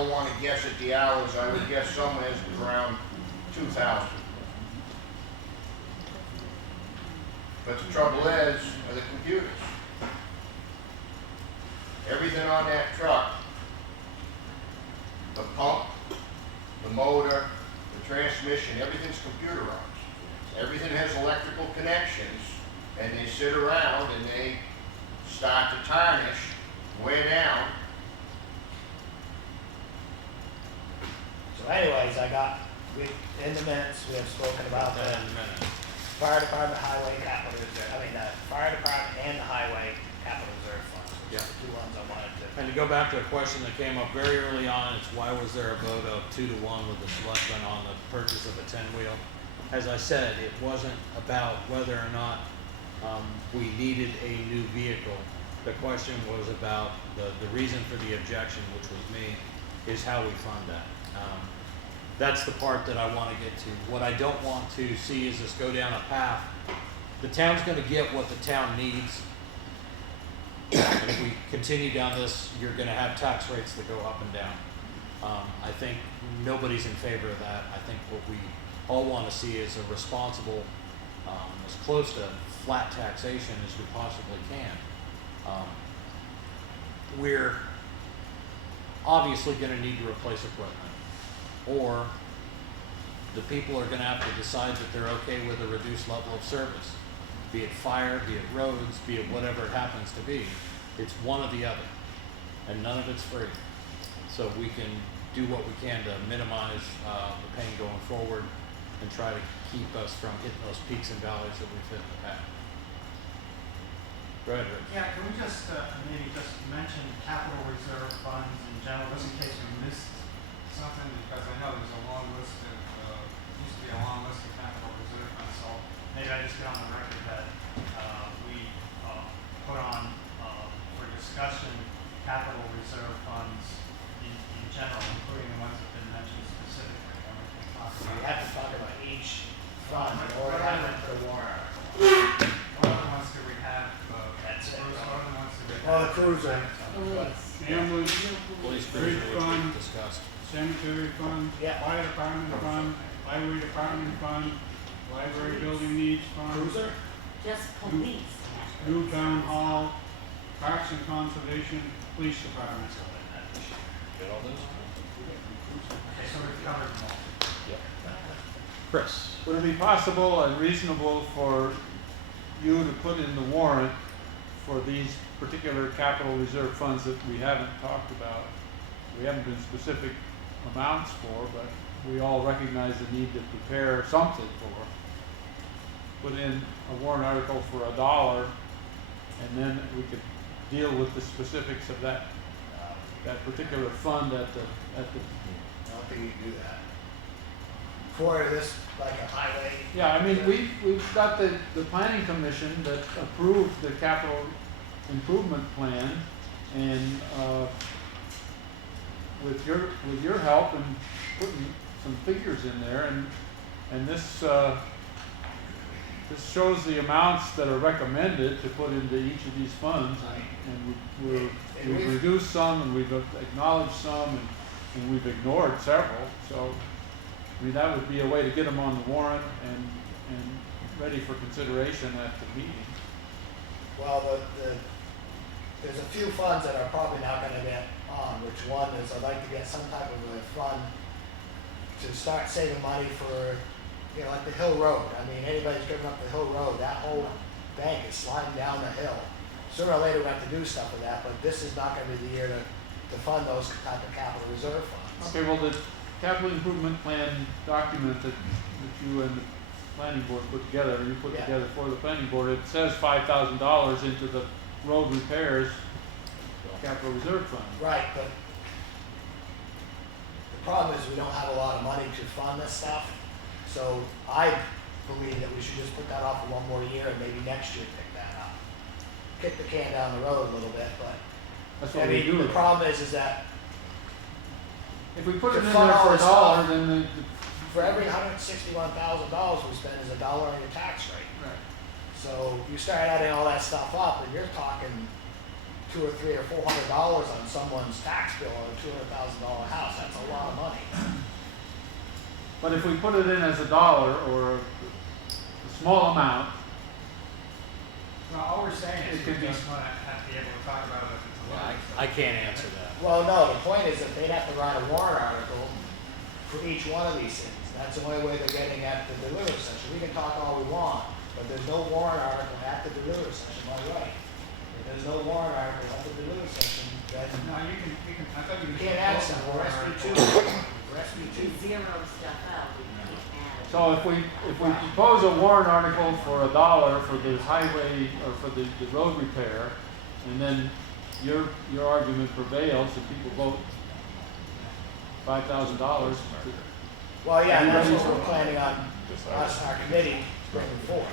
don't want to guess at the hours, I would guess somewhere around 2,000. But the trouble is, are the computers. Everything on that truck, the pump, the motor, the transmission, everything's computerized. Everything has electrical connections, and they sit around and they start to tarnish, wear down. So anyways, in the minutes, we have spoken about the fire department, highway capital reserve, fire department and the highway capital reserve funds. Yeah. The two ones I wanted to. And to go back to a question that came up very early on, it's why was there a vote of 2-1 with the selectmen on the purchase of a 10-wheel? As I said, it wasn't about whether or not we needed a new vehicle. The question was about the reason for the objection, which was me, is how we fund that. That's the part that I want to get to. What I don't want to see is this go down a path. The town's going to get what the town needs. And if we continue down this, you're going to have tax rates that go up and down. I think nobody's in favor of that. I think what we all want to see is a responsible, as close to flat taxation as we possibly can. We're obviously going to need to replace equipment, or the people are going to have to decide that they're okay with a reduced level of service, be it fire, be it roads, be it whatever it happens to be. It's one or the other, and none of it's free. So we can do what we can to minimize the pain going forward and try to keep us from hitting those peaks and valleys that we've hit in the past. Go ahead, Rich. Yeah, can we just maybe just mention capital reserve funds in general, just in case we missed something, because I know there's a long list of, used to be a long list of capital reserve funds, so maybe I just get on the record that we put on for discussion capital reserve funds in general, including the ones that have been mentioned specifically. And we can talk We about have to talk about each fund or have it for the warrant article. what other ones do we have? That's it. What other ones do we have? Oh, the cruiser. Ambulance, Police Bridge cruiser, fund. which we discussed. cemetery fund, Yeah. fire department fund, highway department fund, library building needs fund, Cruiser? Just police. new town hall, parks and conservation, police department. Get all those? Okay, so we've covered them all. Chris. Would it be possible and reasonable for you to put in the warrant for these particular capital reserve funds that we haven't talked about? We haven't been specific amounts for, but we all recognize the need to prepare something for. Put in a warrant article for $1, and then we could deal with the specifics of that particular fund at the. I don't think you can do that. For this, like a highway. Yeah, I mean, we've got the planning commission that approved the capital improvement plan, and with your help and putting some figures in there, and this shows the amounts that are recommended to put into each of these funds, and we've reduced some, and we've acknowledged some, and we've ignored several. So, I mean, that would be a way to get them on the warrant and ready for consideration at the meeting. Well, there's a few funds that are probably not gonna get on, which one is I'd like to get some type of a fund to start saving money for, like the Hill Road. I mean, anybody's driven up the Hill Road, that whole bank is sliding down the hill. Sooner or later, we have to do stuff with that, but this is not gonna be the year to fund those type of capital reserve funds. Okay, well, the capital improvement plan document that you and the planning board put together, you put Yeah. together for the planning board, it says $5,000 into the road repairs capital reserve fund. Right, but the problem is we don't have a lot of money to fund this stuff. So I believe that we should just put that off for one more year and maybe next year pick that up. Kick the can down the road a little bit, but That's I what we mean, do. the problem is that If we put it to in fund there all for this $1, stuff- then for every $161,000 we spend is $1 on your tax rate. right. So you start adding all that stuff up and you're talking $200 or $300 or $400 on someone's tax bill on a $200,000 house. That's a lot of money. But if we put it in as a dollar or a small amount, Well, all we're saying is It we could be- just wanna have to be able to talk about it if it's a lot. I can't answer that. Well, no, the point is that they'd have to write a warrant article for each one of these things. That's the only way they're getting at the deliberative session. We can talk all we want, but there's no warrant article at the deliberative session, by right. If there's no warrant article at the deliberative session, then No, you can, I thought you you could. can't add vote stuff, for or it. SB2. Or SB2. Zero stuff out, we can't add. so if we propose a warrant article for $1 for the highway or for the road repair, and then your argument prevails and people vote $5,000, Well, yeah, that's what we're planning on, us, our committee, bringing forth.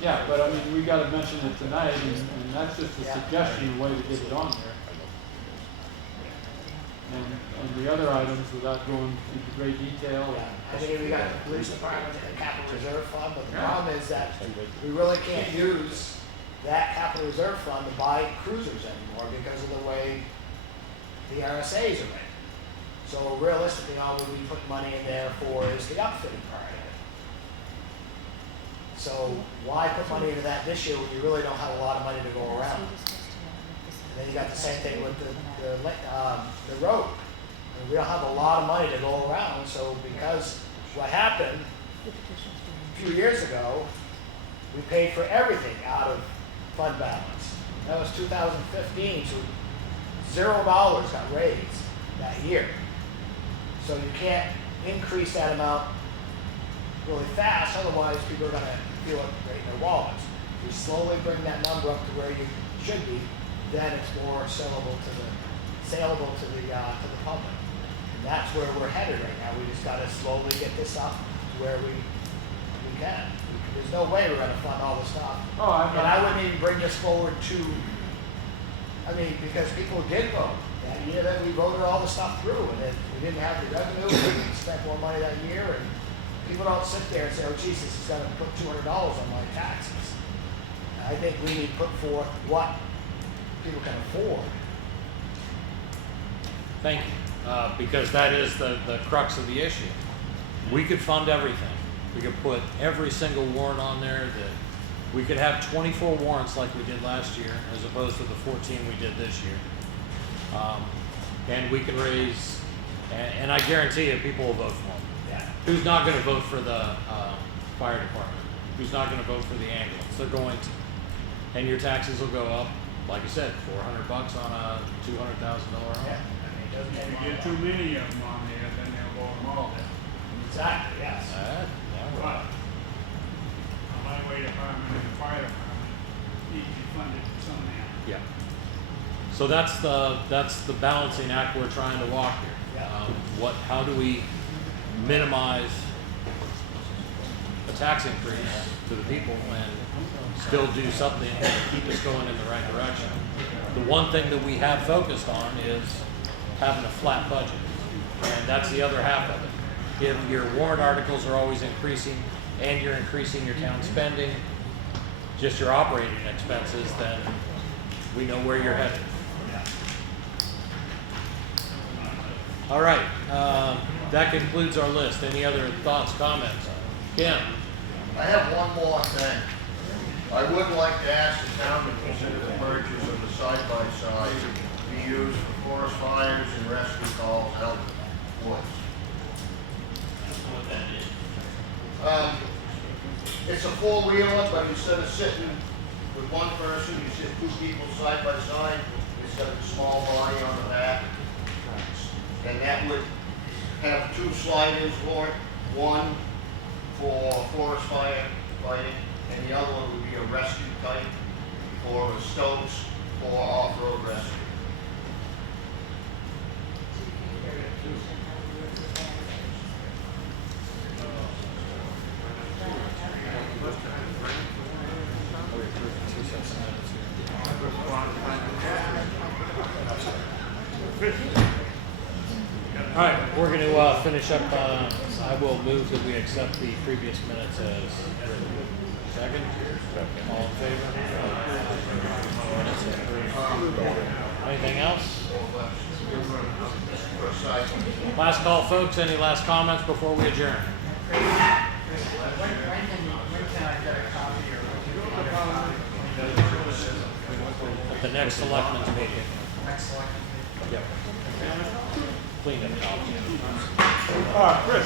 yeah, but I mean, we gotta mention it tonight, and that's just a Yeah. suggestion, way to get it on there. And the other items, without going into great detail. Yeah, I mean, we got the police department and the capital reserve fund, but the problem is that we really can't use that capital reserve fund to buy cruisers anymore because of the way the RSA's are written. So realistically, all we would put money in there for is the upfitting part of it. So why put money into that this year when you really don't have a lot of money to go around? And then you got the same thing with the road. I mean, we don't have a lot of money to go around, so because what happened a few years ago, we paid for everything out of fund balance. That was 2015, so $0 got raised that year. So you can't increase that amount really fast, otherwise people are gonna feel it right in their wallets. If you slowly bring that number up to where you should be, then it's more saleable to the public. And that's where we're headed right now. We just gotta slowly get this up to where we can. There's no way we're gonna fund all this stuff. Oh, I'm And I wouldn't even bring this forward because people did vote. That year that we voted all the stuff through, and then we didn't have the revenue, we didn't spend more money that year, and people don't sit there and say, oh geez, this is gonna put $200 on my taxes. I think we need to put forth what people can afford. Thank you, because that is the crux of the issue. We could fund everything. We could put every single warrant on there that, we could have 24 warrants like we did last year, as opposed to the 14 we did this year. And we can raise, and I guarantee you, people will vote for them. Yeah. Who's not gonna vote for the, fire department? Who's not gonna vote for the ambulance? They're going to. And your taxes will go up, like you said, $400 on a $200,000 home. Yeah, I mean, it doesn't If take you long. get too many of them on there, then they'll vote them all down. Exactly, yes. Yeah, But the highway department and the fire department need to be funded somehow. yeah. So that's the balancing act we're trying to walk here. Yeah. How do we minimize a tax increase to the people and still do something to keep us going in the right direction? The one thing that we have focused on is having a flat budget, and that's the other half of it. If your warrant articles are always increasing and you're increasing your town spending, just your operating expenses, then we know where you're headed. All right, that concludes our list. Any other thoughts, comments? Kim? I have one more thing. I would like to ask the town to consider the purchase of the side-by-side to be used for forest fires and rescue calls out in the woods. It's a four-wheeler, but instead of sitting with one person, you sit two people side by side. It's got a small body on the back. And that would have two sliders for it, one for forest fire fighting, and the other one would be a rescue type for stoves or off-road rescue. All right, we're going to finish up. I will move that we accept the previous minutes as written. Second? All in favor? Minutes approved. Anything else? Precisely. Last call, folks. Any last comments before we adjourn? When can I get a copy or when can you get a copy? At the next selectmen's meeting. Next select meeting. Yep. Clean up copy. Chris,